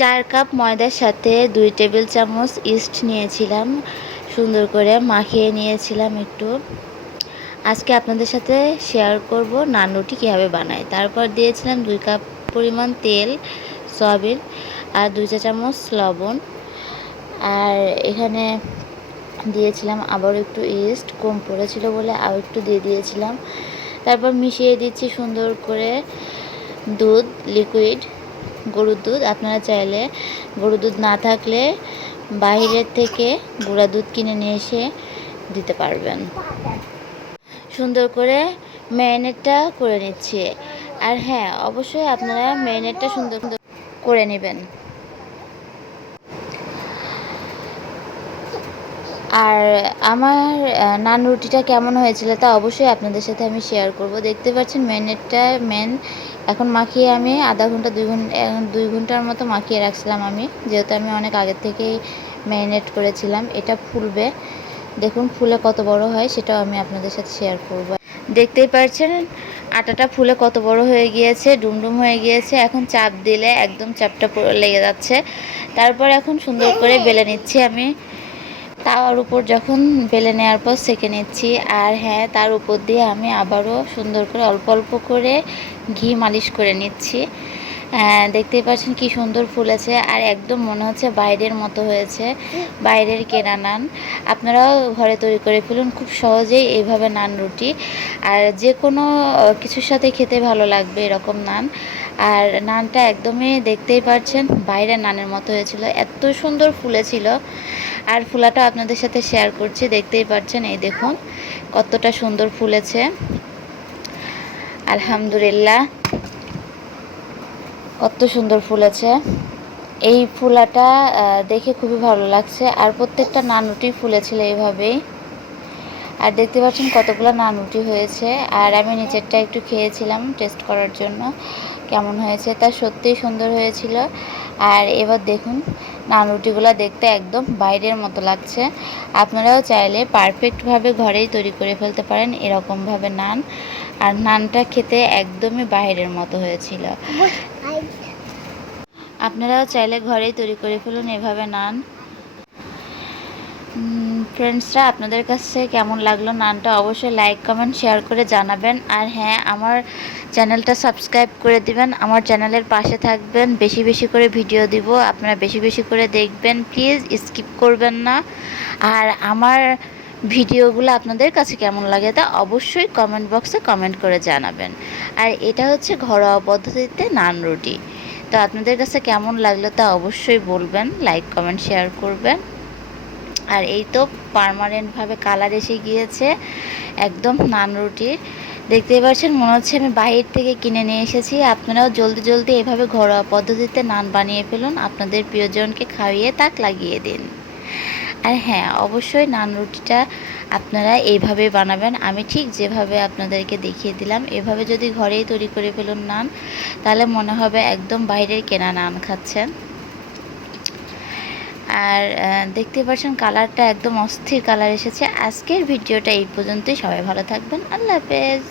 4 cup ময়দার সাথে 2 table চামচ ইস্ট নিয়েছিলাম, সুন্দর করে মাখিয়ে নিয়েছিলাম একটু। আজকে আপনাদের সাথে শেয়ার করব নান রুটি কীভাবে বানাই। তারপর দিয়েছিলাম 2 কাপ পরিমাণ তেল, সয়াবিন আর 2 চা চামচ লবণ। আর এখানে দিয়েছিলাম আবারও একটু ইস্ট, কম পড়েছিল বলে আরও একটু দিয়ে দিয়েছিলাম। তারপর মিশিয়ে দিচ্ছি সুন্দর করে দুধ, লিকুইড গরুর দুধ। আপনারা চাইলে গরুর দুধ না থাকলে বাইরের থেকে গুঁড়া দুধ কিনে নিয়ে এসে দিতে পারবেন। সুন্দর করে ম্যারিনেটটা করে নিচ্ছি। আর হ্যাঁ, অবশ্যই আপনারা ম্যারিনেটটা সুন্দর করে নেবেন। আর আমার নান রুটিটা কেমন হয়েছিল তা অবশ্যই আপনাদের সাথে আমি শেয়ার করব। দেখতে পাচ্ছেন ম্যারিনেটটা এখন মাখিয়ে আমি আধা ঘন্টা 2 ঘন্টার মতো মাখিয়ে রাখছিলাম আমি, যেহেতু আমি অনেক আগের থেকেই ম্যারিনেট করেছিলাম। এটা ফুলবে, দেখুন ফুলে কত বড় হয় সেটাও আমি আপনাদের সাথে শেয়ার করব। দেখতেই পাচ্ছেন আটাটা ফুলে কত বড় হয়ে গিয়েছে, ডুমডুম হয়ে গিয়েছে। এখন চাপ দিলে একদম চাপটা পুরো লেগে যাচ্ছে। তারপর এখন সুন্দর করে বেলে নিচ্ছি আমি তাওয়ার উপর। যখন বেলে নেওয়ার পর সেঁকে নিচ্ছি। আর হ্যাঁ, তার উপর দিয়ে আমি আবারও সুন্দর করে অল্প অল্প করে ঘি মালিশ করে নিচ্ছি। দেখতেই পাচ্ছেন কি সুন্দর ফুলেছে, আর একদম মনে হচ্ছে বাইরের মতো হয়েছে, বাইরের কেনা নান। আপনারাও ঘরে তৈরি করে ফেলুন খুব সহজেই এইভাবে নান রুটি। আর যে কোনো কিছুর সাথে খেতে ভালো লাগবে এরকম নান। আর নানটা একদমই দেখতেই পাচ্ছেন বাইরের নানের মতো হয়েছিল, এত সুন্দর ফুলেছিল। আর ফুলাটা আপনাদের সাথে শেয়ার করছি, দেখতেই পাচ্ছেন এই দেখুন কতটা সুন্দর ফুলেছে। আলহামদুলিল্লাহ, কত সুন্দর ফুলেছে। এই ফুলাটা দেখে খুবই ভালো লাগছে। আর প্রত্যেকটা নান রুটি ফুলেছিল এইভাবেই। আর দেখতে পাচ্ছেন কতগুলো নান রুটি হয়েছে। আর আমি নিচেরটা একটু খেয়েছিলাম টেস্ট করার জন্য কেমন হয়েছে, তা সত্যিই সুন্দর হয়েছিল। আর এবার দেখুন নান রুটিগুলো দেখতে একদম বাইরের মতো লাগছে। আপনারাও চাইলে পারফেক্টভাবে ঘরেই তৈরি করে ফেলতে পারেন এরকমভাবে নান। আর নানটা খেতে একদমই বাইরের মতো হয়েছিল। আপনারাও চাইলে ঘরেই তৈরি করে ফেলুন এভাবে নান। ফ্রেন্ডসরা, আপনাদের কাছে কেমন লাগলো নানটা অবশ্যই লাইক, কমেন্ট, শেয়ার করে জানাবেন। আর হ্যাঁ, আমার চ্যানেলটা সাবস্ক্রাইব করে দিবেন, আমার চ্যানেলের পাশে থাকবেন। বেশি বেশি করে ভিডিও দিব, আপনারা বেশি বেশি করে দেখবেন, প্লিজ স্কিপ করবেন না। আর আমার ভিডিওগুলো আপনাদের কাছে কেমন লাগে তা অবশ্যই কমেন্ট বক্সে কমেন্ট করে জানাবেন। আর এটা হচ্ছে ঘরোয়া পদ্ধতিতে নান রুটি। তো আপনাদের কাছে কেমন লাগলো তা অবশ্যই বলবেন, লাইক, কমেন্ট, শেয়ার করবেন। আর এই তো পার্মানেন্টভাবে কালার এসে গিয়েছে একদম নান রুটির। দেখতেই পাচ্ছেন মনে হচ্ছে আমি বাইরে থেকে কিনে নিয়ে এসেছি। আপনারাও জলদি জলদি এভাবে ঘরোয়া পদ্ধতিতে নান বানিয়ে ফেলুন, আপনাদের প্রিয়জনকে খাইয়ে তাক লাগিয়ে দিন। আর হ্যাঁ, অবশ্যই নান রুটিটা আপনারা এইভাবে বানাবেন, আমি ঠিক যেভাবে আপনাদেরকে দেখিয়ে দিলাম এভাবে যদি ঘরেই তৈরি করে ফেলুন নান, তাহলে মনে হবে একদম বাইরের কেনা নান খাচ্ছেন। আর দেখতে পাচ্ছেন কালারটা একদম অস্থির কালার এসেছে। আজকের ভিডিওটা এই পর্যন্তই। সবাই ভালো থাকবেন। আল্লাহ হাফেজ।